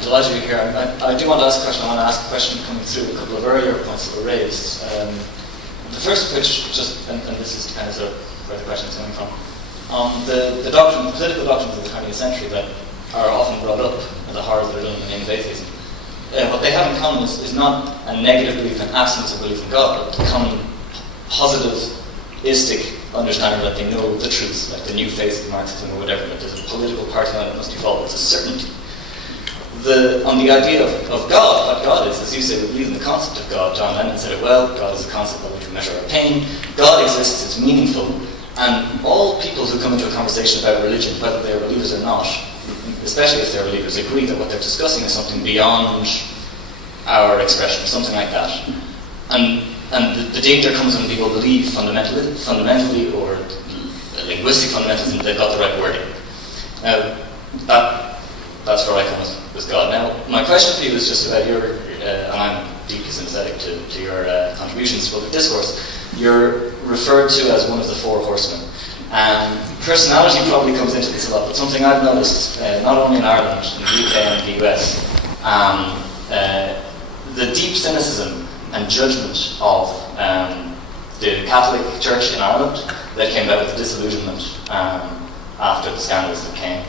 Delighted to be here. I do want to ask a question. I want to ask a question coming through a couple of earlier points that were raised. The first of which, and this is kind of where the question is coming from, the political doctrines of the 20th century that are often brought up as the horrors that are done in the name of atheism. What they have in common is not a negative belief, an absence of belief in God, but a common positivistic understanding that they know the truth, like the new face of Marxism or whatever, that there's a political party line that must evolve. It's a certainty. On the idea of God, what God is, as you say, we believe in the concept of God. John Lennon said it well, God is a concept by which we measure our pain. God exists, it's meaningful, and all people who come into a conversation about religion, whether they're believers or not, especially if they're believers, agree that what they're discussing is something beyond our expression, something like that. And the danger comes when people believe fundamentally or linguistic fundamentalism, they've got the right wording. That's where I come with God. Now, my question for you is just about your, and I'm deeply sympathetic to your contributions to public discourse. You're referred to as one of the four horsemen. Personality probably comes into this a lot, but something I've noticed, not only in Ireland, in the UK and the US, the deep cynicism and judgment of the Catholic Church in Ireland that came about with the disillusionment after the scandals that came,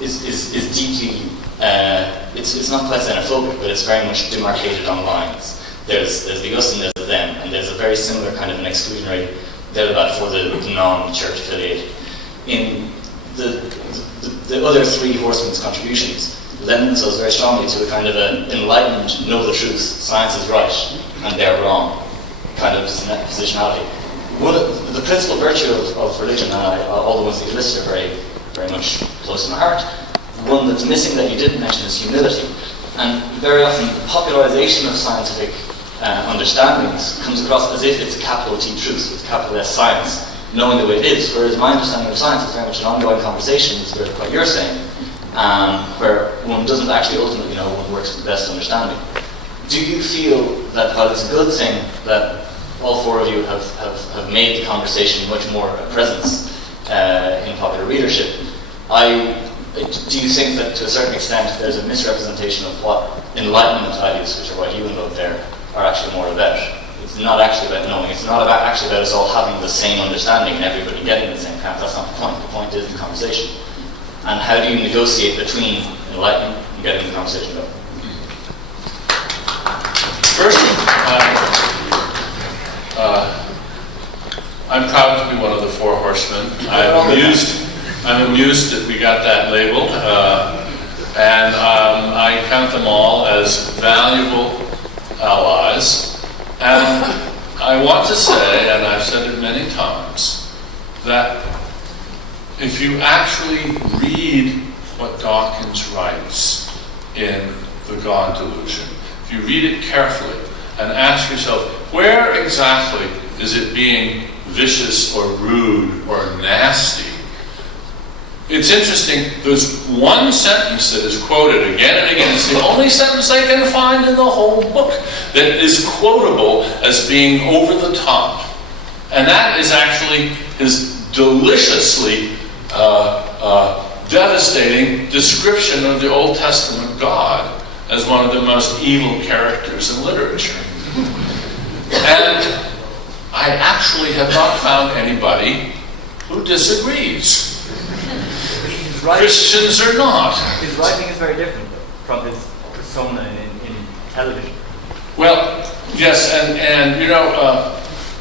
is deeply, it's not quite xenophobic, but it's very much demarcated on lines. There's the us and there's the them, and there's a very similar kind of an exclusionary about for the non-church affiliated. In the other three horsemen's contributions lend themselves very strongly to a kind of an enlightened, know the truth, science is right and they're wrong kind of positionality. The principal virtue of religion, and all the ones that you listed are very, very much close to my heart. One that's missing that you didn't mention is humility. And very often the popularization of scientific understandings comes across as if it's a capital T truth, it's capital S science, knowing the way it is, whereas my understanding of science is very much an ongoing conversation, is what you're saying, where one doesn't actually ultimately know what works to the best understanding. Do you feel that while it's a good thing that all four of you have made the conversation much more a presence in popular readership, do you think that to a certain extent there's a misrepresentation of what Enlightenment values, which are what you invoked there, are actually more about? It's not actually about knowing, it's not actually about us all having the same understanding and everybody getting the same path. That's not the point. The point is the conversation. And how do you negotiate between enlightenment and getting the conversation going? First, I'm proud to be one of the four horsemen. I'm amused that we got that label, and I count them all as valuable allies. And I want to say, and I've said it many times, that if you actually read what Dawkins writes in The God Delusion, if you read it carefully and ask yourself, where exactly is it being vicious or rude or nasty? It's interesting, there's one sentence that is quoted again and again. It's the only sentence I can find in the whole book that is quotable as being over the top. And that is actually his deliciously devastating description of the Old Testament God as one of the most evil characters in literature. And I actually have not found anybody who disagrees. Christians or not. His writing is very different from his persona in television. Well, yes, and you know,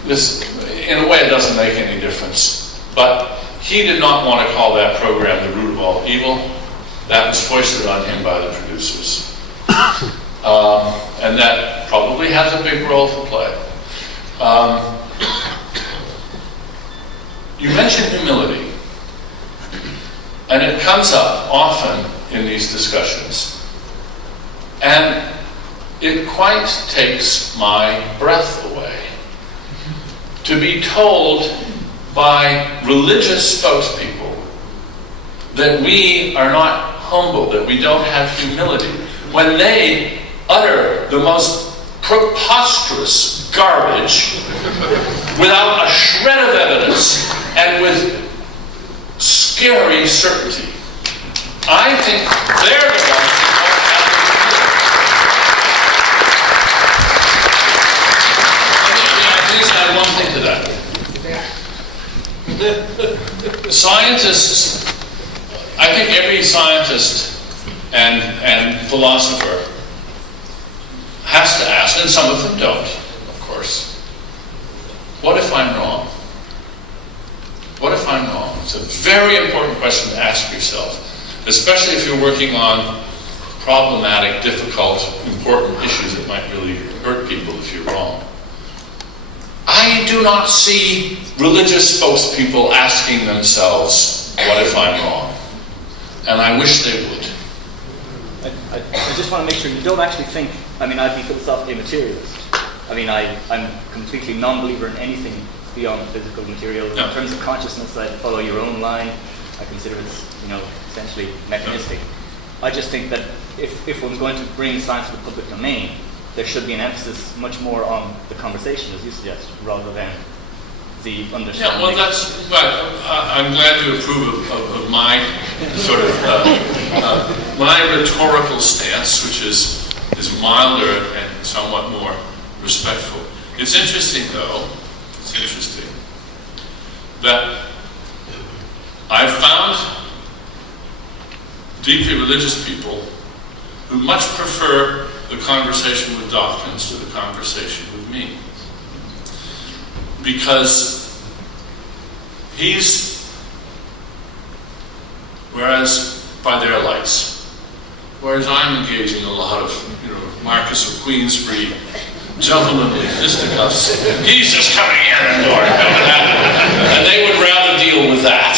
this, in a way it doesn't make any difference. But he did not want to call that program the root of all evil. That was foisted on him by the producers. And that probably has a big role to play. You mentioned humility. And it comes up often in these discussions. And it quite takes my breath away to be told by religious spokespeople that we are not humble, that we don't have humility, when they utter the most preposterous garbage without a shred of evidence and with scary certainty. I think they're the ones scientists, I think every scientist and philosopher has to ask, and some of them don't, of course, what if I'm wrong? What if I'm wrong? It's a very important question to ask yourself, especially if you're working on problematic, difficult, important issues that might really hurt people if you're wrong. I do not see religious spokespeople asking themselves, what if I'm wrong? And I wish they would. I just want to make sure you don't actually think, I mean, I'd be philosophically materialist. I mean, I'm completely non-believer in anything beyond physical material. No. In terms of consciousness, I follow your own line. I consider it, essentially mechanistic. I just think that if one's going to bring science to the public domain, there should be an emphasis much more on the conversation, as you suggest, rather than the understanding. Yeah, well, I'm glad you approve of my sort of my rhetorical stance, which is milder and somewhat more respectful. It's interesting, though. It's interesting that I've found deeply religious people who much prefer the conversation with doctrines to the conversation with me. Because whereas by their lights, whereas I'm engaging a lot of, Marquis of Queensbury, gentlemanly fisticuffs, he's just coming in and going, and they would rather deal with that.